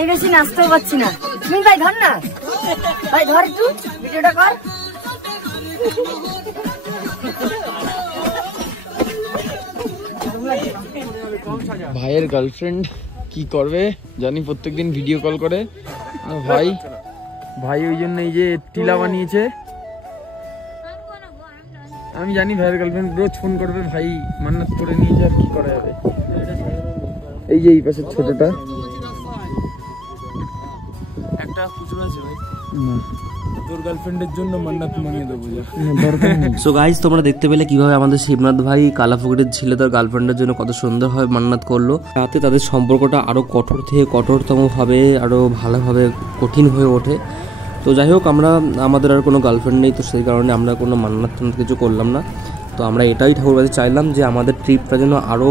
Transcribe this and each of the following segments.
আমি বেশি নাচতেও পারছি না। তুমি ভাই ধর না, ভাই ধর একটু ভিডিওটা কর। ভাইয়ের গার্লফ্রেন্ড কি করবে জানি, প্রত্যেকদিন ভিডিও কল করে। ভাই ভাই ওই জন্য এই যে টিলা বানিয়েছে। আমি জানি ভাইয়ের গার্লফ্রেন্ড রোজ ফোন করবে, ভাই মান্নাত করে নিয়েছে, আর কি করা যাবে। এই যে এই পাশে ছোটটা একটা খুচরো আছে ভাই, তোর গার্লফ্রেন্ডের জন্য মান্নাত মানিয়ে দেবো। সো গাইস, তোমরা দেখতে পেলে কিভাবে আমাদের শিবনাথ ভাই কালাপুকুরের ছেলে তার গার্লফ্রেন্ডের জন্য কত সুন্দরভাবে মান্নাত করলো। তাতে তাদের সম্পর্কটা আরো কঠোর থেকে কঠোরতম ভাবে আরো ভালোভাবে কঠিন হয়ে ওঠে। তো যাই হোক, আমাদের আর কোনো গার্লফ্রেন্ড নেই, তো সেই কারণে আমরা কোনো মান্নাত কিছু করলাম না। তো আমরা এটাই ঠাকুর কাছে চাইলাম যে আমাদের ট্রিপটা যেন আরও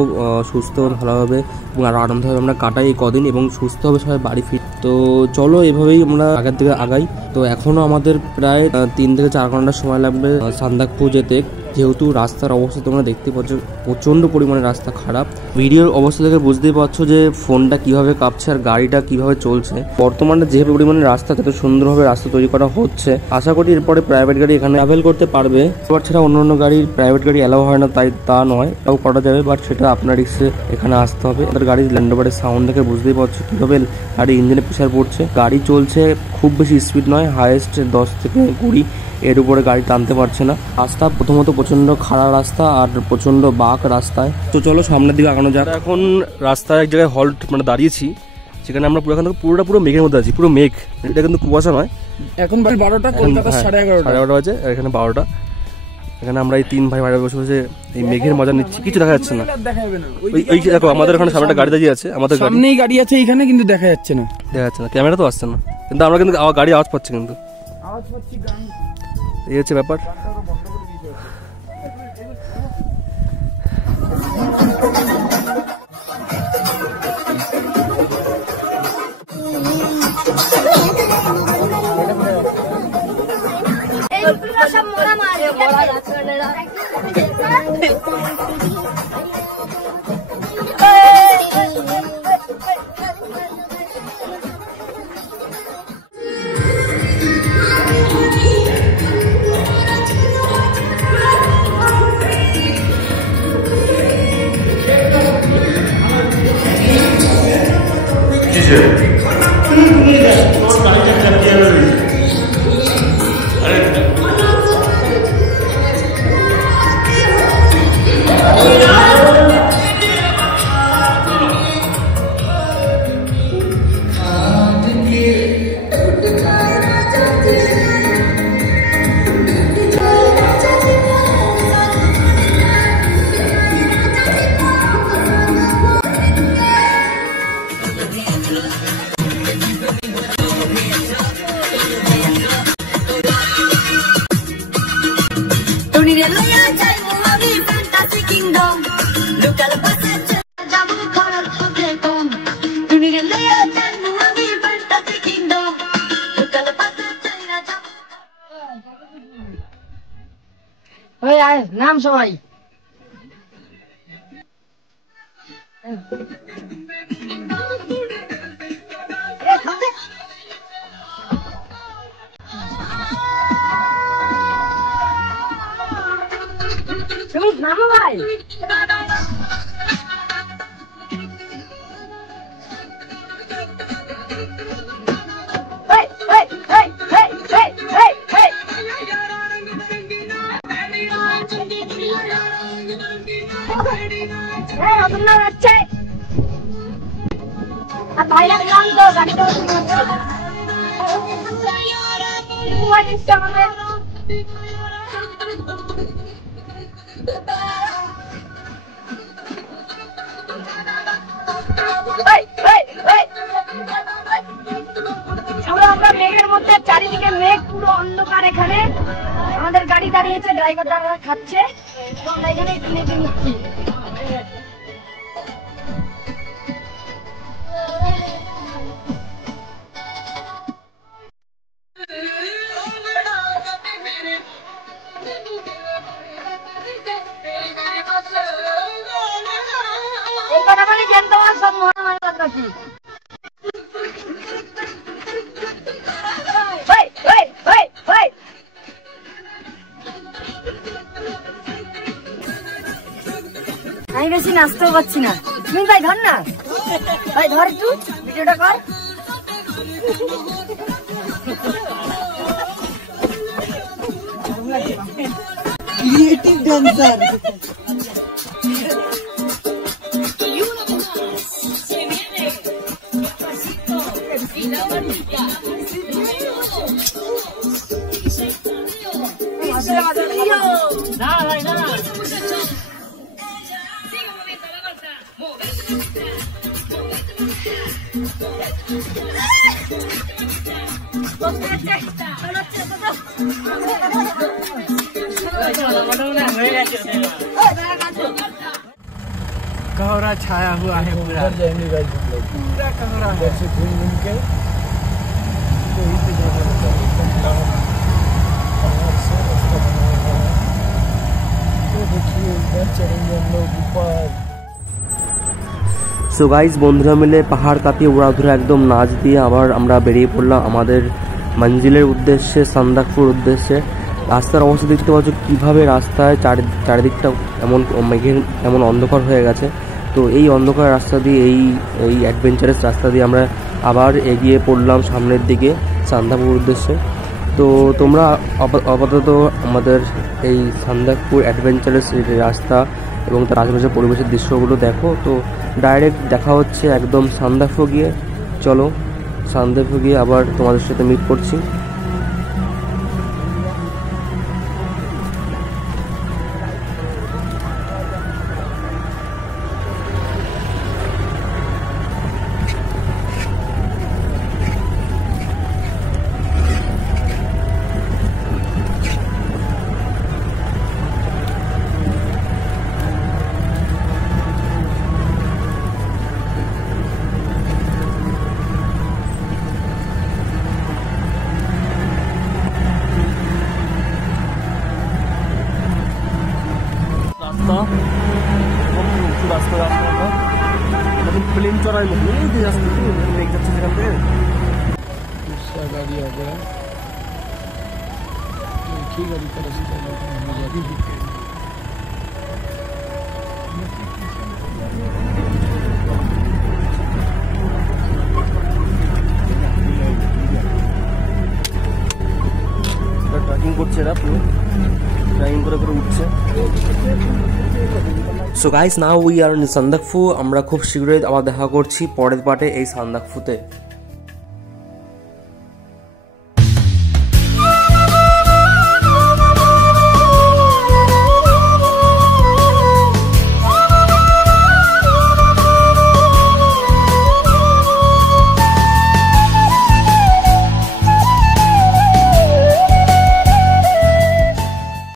সুস্থ ভালোভাবে এবং আরও আনন্দভাবে আমরা কাটাই এই কদিন, এবং সুস্থভাবে সবাই বাড়ি ফিরি। তো চলো এভাবেই আমরা আগের দিকে আগাই। তো এখনও আমাদের প্রায় 3 থেকে 4 ঘন্টা সময় লাগবে সান্দাকফু যেতে, যেহেতু রাস্তার অবস্থা তোমরা দেখতে পাচ্ছ, প্রচণ্ড পরিমাণে রাস্তা খারাপ। ভিডিওর অবস্থা থেকে বুঝতেই পারছো যে ফোনটা কিভাবে কাঁপছে আর গাড়িটা কিভাবে চলছে। বর্তমানে যে পরিমাণে রাস্তা, তত সুন্দরভাবে রাস্তা তৈরি করা হচ্ছে। আশা করি এরপরে প্রাইভেট গাড়ি এখানে ট্রাভেল করতে পারবে। এবার ছাড়া অন্য গাড়ির প্রাইভেট গাড়ি অ্যালাউ হয় না, তাই তা নয়, তাও করা যাবে, বাট সেটা আপনার রিক্সে এখানে আসতে হবে। আমাদের গাড়ির ল্যান্ড ওভারের সাউন্ড দেখে বুঝতেই পারছো কিভাবে গাড়ির ইঞ্জিনে প্রেশার পড়ছে। গাড়ি চলছে খুব বেশি স্পিড নয়, হাইয়েস্ট 10 থেকে 20, এর উপরে গাড়ি টানতে পারছে না। রাস্তা প্রথমত প্রচন্ড খারাপ রাস্তা আর প্রচন্ড বাঁক রাস্তায়। তো চলো সামনের দিকে আগানো যাক। এখন রাস্তায় এক জায়গায় হল্ট দাঁড়িয়েছি, সেখানে আমরা পুরো পুরো মেঘের মধ্যে আছি, পুরো মেঘ, এটা কিন্তু কুয়াশা নয়। এখন 12টা, কলকাতা 11:30 বাজে, এখানে 12টা। এখানে আমরা এই 3 ভাই বসে বসে এই মেঘের মজা নিচ্ছি। কিছু দেখা যাচ্ছে না, ওই দেখো আমাদের এখানে সামনে একটা গাড়ি দাঁড়িয়ে আছে, আমাদের সামনেই গাড়ি আছে এখানে, কিন্তু দেখা যাচ্ছে না, ক্যামেরা তো আসছে না, কিন্তু আমরা কিন্তু গাড়ি আওয়াজ পাচ্ছি, কিন্তু আওয়াজ পাচ্ছি, গান, এই হচ্ছে ব্যাপার। নাম সবাই তুমি নামো ভাই। আমরা মেঘের মধ্যে, চারিদিকে মেঘ, পুরো অন্ধকার। এখানে আমাদের গাড়ি দাঁড়িয়েছে, ড্রাইভারটা খাচ্ছে, আমরা এখানে একটু নেচে নিচ্ছি। পাচ্ছি না, আসতেও পাচ্ছি না। তুমি ভাই ধর না, ভাই ধর একটু, ভিডিওটা কর। Creative dancer. कोहरा छाया हुआ है पूरा, जाएंगे गाइस हम लोग, पूरा कोहरा है। से घूम घूम के तो ही पे जाना होता है। पहाड़ से रास्ता बना हुआ है, तो देखिए इधर चढ़ेंगे हम लोग ऊपर। সো গাইজ বন্ধুরা মিলে পাহাড় কাঁপিয়ে উড়াধুরা একদম নাচ দিয়ে আবার আমরা বেরিয়ে পড়লাম আমাদের মঞ্জিলের উদ্দেশ্যে, সান্দাকপুর উদ্দেশ্যে। রাস্তার অবস্থা দেখতে পাচ্ছ কীভাবে রাস্তায় চারিদিকটা এমন অন্ধকার হয়ে গেছে। তো এই অন্ধকার রাস্তা দিয়ে এই অ্যাডভেঞ্চারাস রাস্তা দিয়ে আমরা আবার এগিয়ে পড়লাম সামনের দিকে সান্দাকপুর উদ্দেশ্যে। তো তোমরা আপাতত আমাদের এই সান্দাকপুর অ্যাডভেঞ্চারাস রাস্তা এবং তার আশেপাশের পরিবেশের দৃশ্যগুলো দেখো। তো ডাইরেক্ট দেখা হচ্ছে একদম সান্দাকফু গিয়ে। চলো সান্দাকফু গিয়ে আবার তোমাদের সাথে মিট করছি। प्लेन चढ़ाई दूसरा गाड़ी आ गया, एक ही गाड़ी का रास्ता मजा भी ট্রেকিং করছে, এরা পুরো ট্রেকিং করে করে উঠছে। So guys now we are in Sandakphu. আমরা খুব শীঘ্রই আবার দেখা করছি পরের পার্টে এই সান্দাকফুতে।